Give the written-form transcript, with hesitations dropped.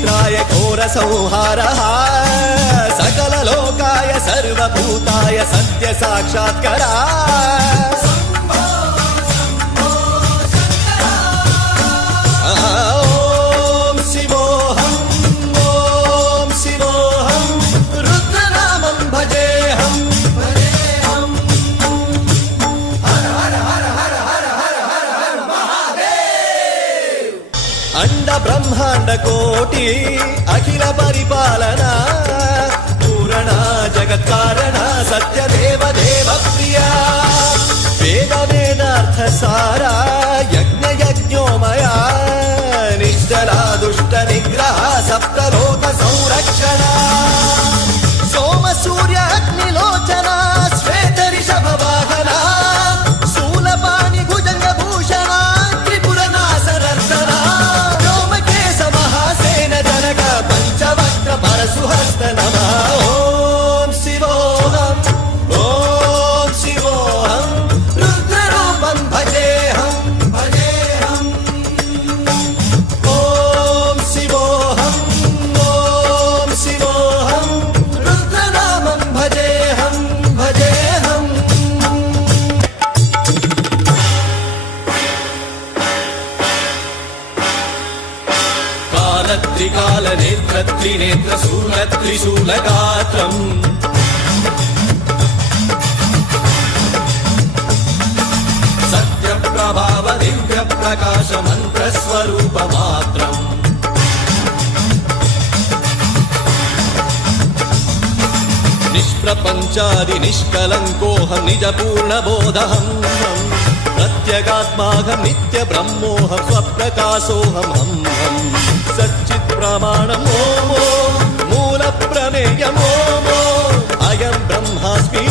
नेत्राय घोर संहारः सकल लोकाय सर्वभूताय सत्य साक्षात्करा अंड ब्रह्मांड कोटि अखिल परिपालना पूरणा जगत् कारणा सत्य देव देव प्रिया वेद वेदार्थ सारा यज्ञ यज्ञोमया निश्चला दुष्ट निग्रह सप्तलोक संरक्षणा सोम सूर्य अग्निलोचना श्वेत ऋषभ वाहना शूलपाणि भुजंग भूषणा त्रिपुर नासनर्तना परशुहस्त नमः ओम शिवोऽहम् रुद्ररूपं भजेऽहम् ओम शिवोऽहम् रुद्रनामं भजेऽहम् कालत्रिकाल नेत्र त्रिनेत्र शूल त्रिशूलगात्रम् सत्यप्रभाव दिव्य प्रकाश मंत्र स्वरूप मात्रम् निष्प्रपंचादि निष्कलंकोऽहं निज पूर्ण बोधहम् प्रत्यगात्माहं नित्य ब्रह्मोऽहं स्वप्रकाशोऽहं सच्चित् प्रमाणम् ओम मूल प्रमेयम् ओम अयं ब्रह्मास्मि